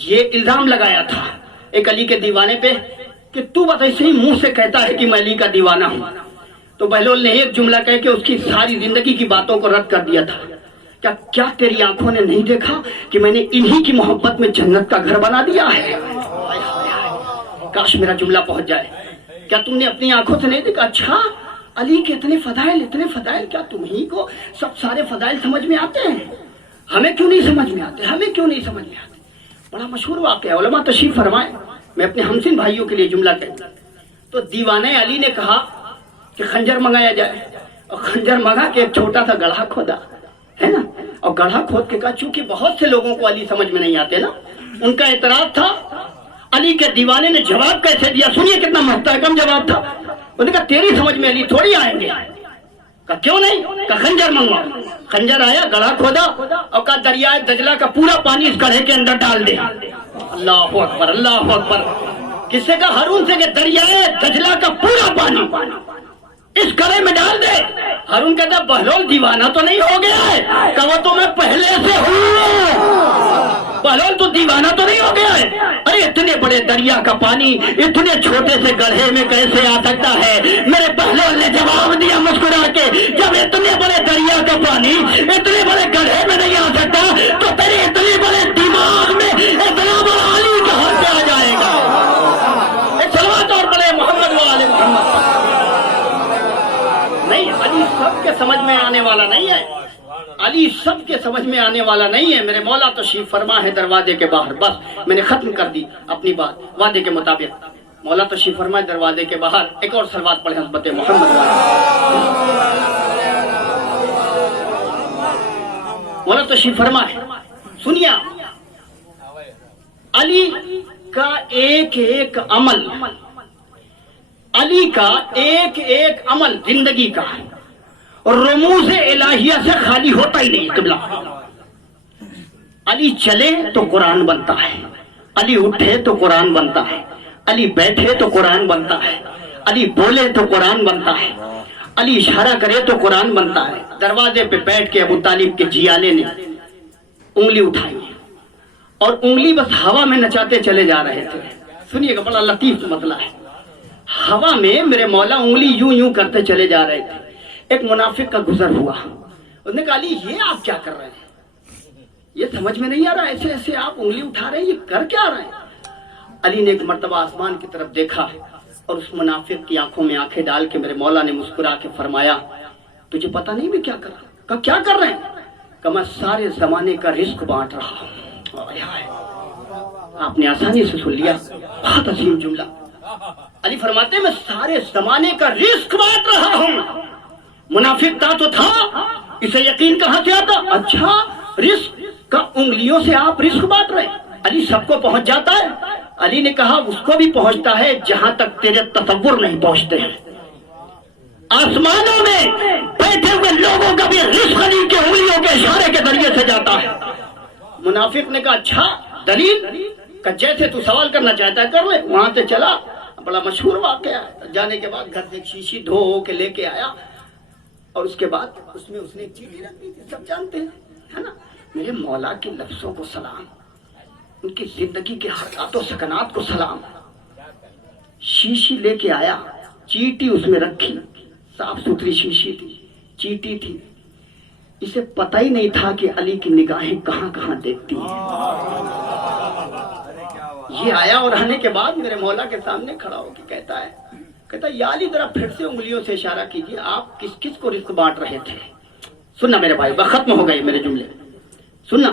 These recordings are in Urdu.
یہ الزام لگایا تھا ایک علی کے دیوانے پہ کہ تو بس ایسے ہی منہ سے کہتا ہے کہ میں علی کا دیوانہ ہوں. تو بہلول نے ایک جملہ کہہ کے اس کی ساری زندگی کی باتوں کو رد کر دیا تھا. کیا تیری آنکھوں نے نہیں دیکھا کہ میں نے انہی کی محبت میں جنت کا گھر بنا دیا ہے؟ کاش میرا جملہ پہنچ جائے. کیا تم نے اپنی آنکھوں سے نہیں دیکھا؟ اچھا علی کے اتنے فضائل کیا تمہیں کو سب سارے فضائل سمجھ میں آتے ہیں؟ ہمیں کیوں نہیں سمجھ میں آتے؟ بڑا مشہور واقعہ ہے، علماء تشریف فرمائیں. میں اپنے ہمسن بھائیوں کے لیے جملہ کہتا. تو دیوانے علی نے کہا کہ خنجر منگایا جائے، اور خنجر منگا کے ایک چھوٹا سا گڑھا کھودا ہے نا، اور گڑھا کھود کے کہا چونکہ بہت سے لوگوں کو علی سمجھ میں نہیں آتے نا، ان کا اعتراض تھا. علی کے دیوانے نے جواب کیسے دیا؟ سنیے کتنا محترم جواب تھا. انہوں نے کہا تیری سمجھ میں علی تھوڑی آئیں گے. کہا کیوں نہیں؟ کہا خنجر منگوا. خنجر آیا، گڑھا کھودا اور کہا دریائے دجلہ کا پورا پانی اس گڑھے کے اندر ڈال دے. اللہ اکبر، اللہ اکبر. کس سے کہا؟ ہارون سے کہ دریائے دجلہ کا پورا پانی اس گڑھے میں ڈال دے. ہارون کہتا بہلول دیوانہ تو نہیں ہو گیا ہے؟ کہا وہ تو میں پہلے سے ہوں. بہلول تو دیوانہ تو نہیں ہو گیا ہے؟ ارے اتنے بڑے دریا کا پانی اتنے چھوٹے سے گڑھے میں کیسے آ سکتا ہے؟ میرے بہلول نے جواب دیا مسکرا کے، جب اتنے بڑے دریا کا پانی اتنے بڑے گڑھے میں نہیں آ سکتا تو تیرے اتنے بڑے دماغ میں اتنا بڑا علی کہاں سے آ جائے گا؟ ایک صلوات اور پڑھے محمد وآل محمد. نہیں، علی سب کے سمجھ میں آنے والا نہیں ہے. علی سب کے سمجھ میں آنے والا نہیں ہے. میرے مولا تشریف فرما ہے دروازے کے باہر. بس میں نے ختم کر دی اپنی بات وعدے کے مطابق. مولا تشریف فرما ہے دروازے کے باہر. ایک اور صلوات پڑھیں حضرت محمد. مولا تشریف فرما ہے. سنیے علی کا ایک ایک عمل، علی کا ایک ایک عمل زندگی کا رموز الہیہ سے خالی ہوتا ہی نہیں. قبلہ علی چلے تو قرآن بنتا ہے، علی اٹھے تو قرآن بنتا ہے، علی بیٹھے تو قرآن بنتا ہے، علی بولے تو قرآن بنتا ہے، علی اشارہ کرے تو قرآن بنتا ہے. دروازے پہ بیٹھ کے ابو طالب کے جیالے نے انگلی اٹھائی اور انگلی بس ہوا میں نچاتے چلے جا رہے تھے. سنیے گا، بڑا لطیف مسئلہ ہے. ہوا میں میرے مولا انگلی یوں یوں کرتے چلے جا رہے تھے. ایک منافق کا گزر ہوا. اس نے کہا علی یہ آپ کیا کر رہے ہیں؟ یہ سمجھ میں نہیں آ رہا، ایسے ایسے آپ انگلی اٹھا رہے ہیں، یہ کر کیا رہے ہیں؟ علی نے ایک مرتبہ آسمان کی طرف دیکھا اور اس منافق کی آنکھوں میں آنکھیں ڈال کے میرے مولا نے مسکرا کے فرمایا تجھے پتہ نہیں میں کیا کر رہا ہوں؟ کہا کیا کر رہے ہیں؟ کہا میں سارے زمانے کا رزق بانٹ رہا ہوں. آپ نے آسانی سے سن لیا، بہت عظیم جملہ. علی فرماتے ہیں میں سارے زمانے کا رزق بانٹ رہا ہوں. منافق تھا تو تھا، اسے یقین کہاں سے آتا؟ اچھا رزق کا انگلیوں سے آپ رزق بانٹ رہے ہیں. علی سب کو پہنچ جاتا ہے؟ علی نے کہا اس کو بھی پہنچتا ہے جہاں تک تیرے تصور نہیں پہنچتے ہیں. آسمانوں میں بیٹھے ہوئے لوگوں کا بھی رزق علی کے انگلیوں کے اشارے کے ذریعے سے جاتا ہے. منافق نے کہا اچھا دلیل؟ کہ جیسے تو سوال کرنا چاہتا ہے کر لے. وہاں سے چلا، بڑا مشہور واقعہ ہے. جانے کے بعد گھر سے ایک شیشی دھو کے لے کے آیا اور اس کے بعد اس میں اس نے ایک چیٹی رکھ دی تھی، سب جانتے ہیں ہے نا. میرے مولا کے لفظوں کو سلام، ان کی زندگی کے حرکات و سکنات کو سلام. شیشی لے کے آیا، چیٹی اس میں رکھی، صاف ستھری شیشی تھی، چیٹی تھی. اسے پتہ ہی نہیں تھا کہ علی کی نگاہیں کہاں کہاں دیکھتی ہیں. یہ آیا اور آنے کے بعد میرے مولا کے سامنے کھڑا ہو کے کہتا ہے یا علی ذرا پھر سے انگلیوں سے اشارہ کیجیے، آپ کس کس کو رزق بانٹ رہے تھے؟ سننا میرے بھائی، ختم ہو گئے میرے جملے. سننا،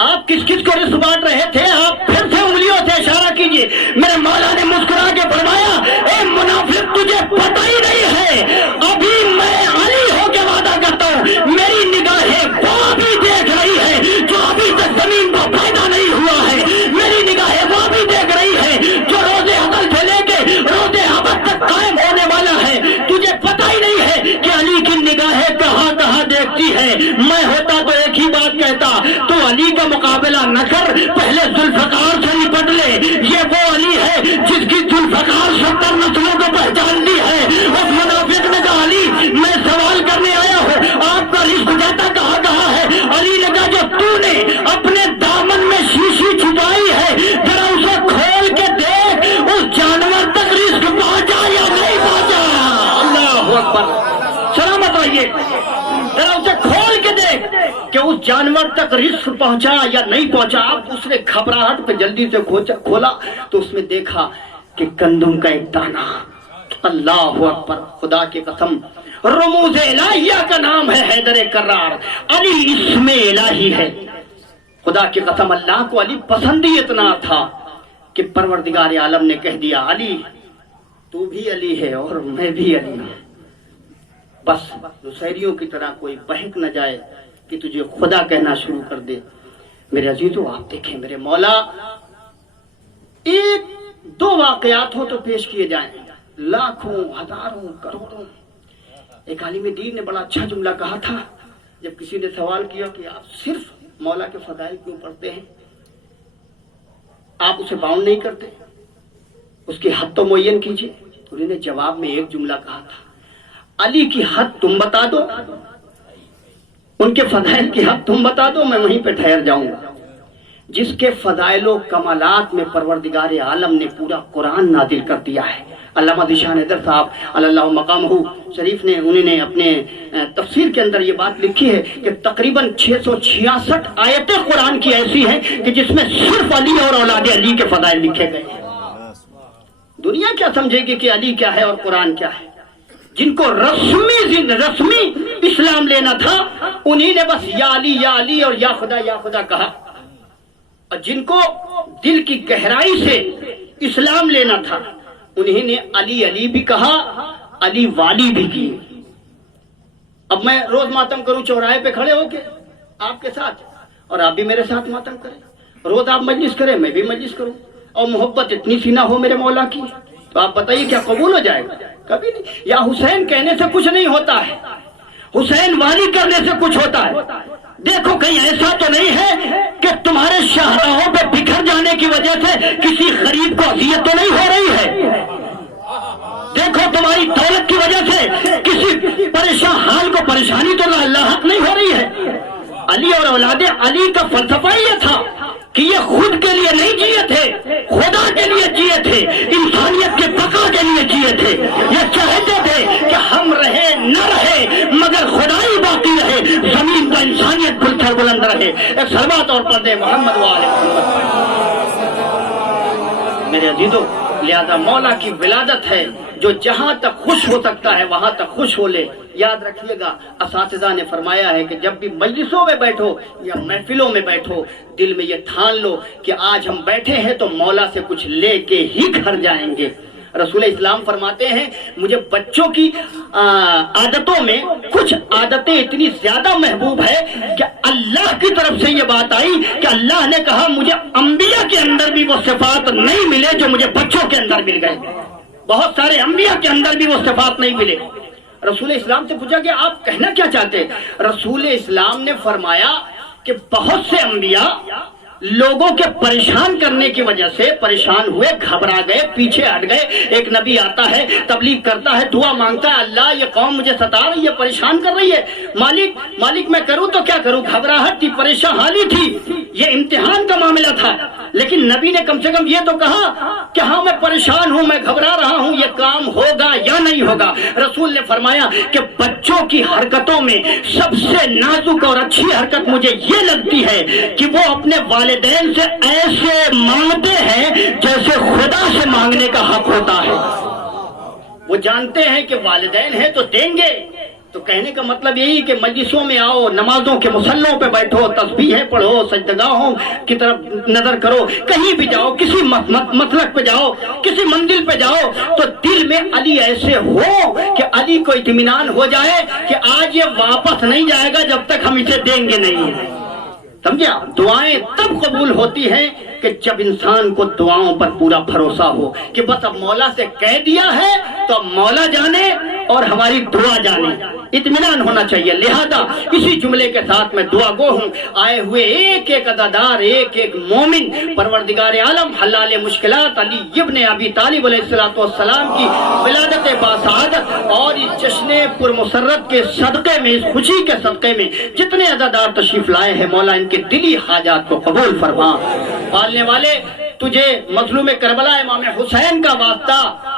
آپ کس کس کو رزق بانٹ رہے تھے؟ آپ پھر سے انگلیوں سے اشارہ کیجیے. میرے مولا نے مسکرا کے فرمایا اے منافق تجھے پتہ ہی نہیں ہے، ابھی میں علی ہو کے وعدہ کرتا ہوں میری نگاہیں وہ بھی دیکھ رہی ہے جو ابھی تک زمین پر پیدا نہیں ہوا ہے. میری نگاہیں وہ بھی دیکھ رہی ہے جو روزے ازل سے لے کے روزے ابد تک قائم ہونے والا ہے. تجھے پتہ ہی نہیں ہے کہ علی کی نگاہیں کہاں کہاں دیکھتی ہے. میں ہوتا تو ایک ہی بات کہتا، تو علی کا مقابلہ نہ کر، پہلے ذوالفقار سے نپٹ لے. یہ وہ علی ہے جس کی ذوالفقار 70 نسلوں کو پہچان دی ہے. اس منافق نے کہا علی میں سوال کرنے آیا ہوں، آپ کا رزق جاتا کہاں کہاں ہے؟ علی نے کہا جو تو نے اپنے دامن میں جانور تک رزق پہنچا یا نہیں پہنچا. اب اس نے گھبراہٹ پہ جلدی سے کھولا تو اس میں دیکھا کہ گندم کا ایک دانہ. اللہ اکبر, خدا کی قسم, رموز الہیہ کا نام ہے حیدر کرار, علی اسم الہی ہے. خدا کی قسم اللہ کو علی پسند ہی اتنا تھا کہ پروردگار عالم نے کہہ دیا علی تو بھی علی ہے اور میں بھی علی ہوں. بس نصیریوں کی طرح کوئی بہک نہ جائے کہ تجھے خدا کہنا شروع کر دے. میرے عزیزو آپ دیکھیں میرے مولا, ایک دو واقعات ہو تو پیش کیے جائیں, لاکھوں ہزاروں کروڑوں. ایک عالم دین نے بڑا اچھا جملہ کہا تھا جب کسی نے سوال کیا کہ آپ صرف مولا کے فضائل کیوں پڑھتے ہیں, آپ اسے باؤنڈ نہیں کرتے, اس کی حد تو معین کیجئے. تو انہوں نے جواب میں ایک جملہ کہا تھا, علی کی حد تم بتا دو, ان کے فضائل کی حد تم بتا دو, میں وہیں پہ ٹھہر جاؤں گا. جس کے فضائل و کمالات میں پروردگار عالم نے پورا قرآن نازل کر دیا ہے. علامہ ذیشان حیدر صاحب اللہ مقامہ شریف نے انہوں نے اپنے تفسیر کے اندر یہ بات لکھی ہے کہ تقریباً 666 آیتیں قرآن کی ایسی ہیں کہ جس میں صرف علی اور اولاد علی کے فضائل لکھے گئے ہیں. دنیا کیا سمجھے گی کہ علی کیا ہے اور قرآن کیا ہے؟ جن کو رسمی اسلام لینا تھا انہی نے بس یا علی اور یا خدا کہا, اور جن کو دل کی گہرائی سے اسلام لینا تھا انہی نے علی بھی کہا, علی والی بھی کی. اب میں روز ماتم کروں چوراہے پہ کھڑے ہو کے آپ کے ساتھ, اور آپ بھی میرے ساتھ ماتم کریں, روز آپ مجلس کریں میں بھی مجلس کروں, اور محبت اتنی سی نہ ہو میرے مولا کی, تو آپ بتائیے کیا قبول ہو جائے گا؟ کبھی نہیں. یا حسین کہنے سے کچھ نہیں ہوتا ہے, حسین والی کرنے سے کچھ ہوتا ہے. دیکھو کہیں ایسا تو نہیں ہے کہ تمہارے شاہراہوں پہ بکھر جانے کی وجہ سے کسی غریب کو اذیت تو نہیں ہو رہی ہے. دیکھو تمہاری دولت کی وجہ سے کسی پریشان حال کو پریشانی تو اللہ حق نہیں ہو رہی ہے. علی اور اولاد علی کا فلسفہ یہ تھا کہ یہ خود کے لیے نہیں جیے تھے, خدا کے لیے جیے تھے, انسانیت کے بقا کے لیے جیے تھے. یہ چاہتے تھے کہ ہم رہے نہ رہے مگر خدائی باقی رہے, زمین پر انسانیت پھل بلند رہے. ایک صلوات اور پڑھتے محمد وآل محمد. میرے عزیزو, لہذا مولا کی ولادت ہے جو جہاں تک خوش ہو سکتا ہے وہاں تک خوش ہو لے. یاد رکھیے گا اساتذہ نے فرمایا ہے کہ جب بھی مجلسوں میں بیٹھو یا محفلوں میں بیٹھو دل میں یہ ٹھان لو کہ آج ہم بیٹھے ہیں تو مولا سے کچھ لے کے ہی گھر جائیں گے. رسول اسلام فرماتے ہیں مجھے بچوں کی عادتوں میں کچھ عادتیں اتنی زیادہ محبوب ہے کہ اللہ کی طرف سے یہ بات آئی کہ اللہ نے کہا مجھے انبیاء کے اندر بھی وہ صفات نہیں ملے جو مجھے بچوں کے اندر مل گئے. بہت سارے انبیاء کے اندر بھی وہ صفات نہیں ملے. رسول اسلام سے پوچھا کہ آپ کہنا کیا چاہتے؟ رسول اسلام نے فرمایا کہ بہت سے انبیاء لوگوں کے پریشان کرنے کی وجہ سے پریشان ہوئے, گھبرا گئے, پیچھے ہٹ گئے. ایک نبی آتا ہے, تبلیغ کرتا ہے, دعا مانگتا ہے, اللہ یہ قوم مجھے ستا رہی ہے, پریشان کر رہی ہے, مالک میں کروں تو کیا کروں. گھبراہٹ تھی, پریشان حالی تھی, یہ امتحان کا معاملہ تھا. لیکن نبی نے کم سے کم یہ تو کہا کہ ہاں میں پریشان ہوں, میں گھبرا رہا ہوں, یہ کام ہوگا یا نہیں ہوگا. رسول نے فرمایا کہ بچوں کی حرکتوں میں سب سے نازک اور اچھی حرکت مجھے یہ لگتی ہے کہ وہ اپنے والدین سے ایسے مانگتے ہیں جیسے خدا سے مانگنے کا حق ہوتا ہے. وہ جانتے ہیں کہ والدین ہیں تو دیں گے. تو کہنے کا مطلب یہی کہ مجلسوں میں آؤ, نمازوں کے مصلوں پہ بیٹھو, تسبیحیں پڑھو, سجدگاہوں کی طرف نظر کرو, کہیں بھی جاؤ, کسی مسلک پہ جاؤ, کسی منزل پہ جاؤ تو دل میں علی ایسے ہو کہ علی کو اطمینان ہو جائے کہ آج یہ واپس نہیں جائے گا جب تک ہم اسے دیں گے نہیں. سمجھا؟ دعائیں تب قبول ہوتی ہیں کہ جب انسان کو دعاؤں پر پورا بھروسہ ہو کہ بس اب مولا سے کہہ دیا ہے تو اب مولا جانے اور ہماری دعا جانے, اطمینان ہونا چاہیے. لہذا اسی جملے کے ساتھ میں دعا گو ہوں. آئے ہوئے ایک ایک عزادار, ایک ایک مومن پروردگار عالم حلال مشکلات علی ابن ابی طالب علیہ السلام کی ولادت باسعادت اور اس جشن پر مسرت کے صدقے میں, اس خوشی کے صدقے میں جتنے عزادار تشریف لائے ہیں مولا ان کے دلی حاجات کو قبول فرما. پالنے والے تجھے مظلوم کربلا امام حسین کا واسطہ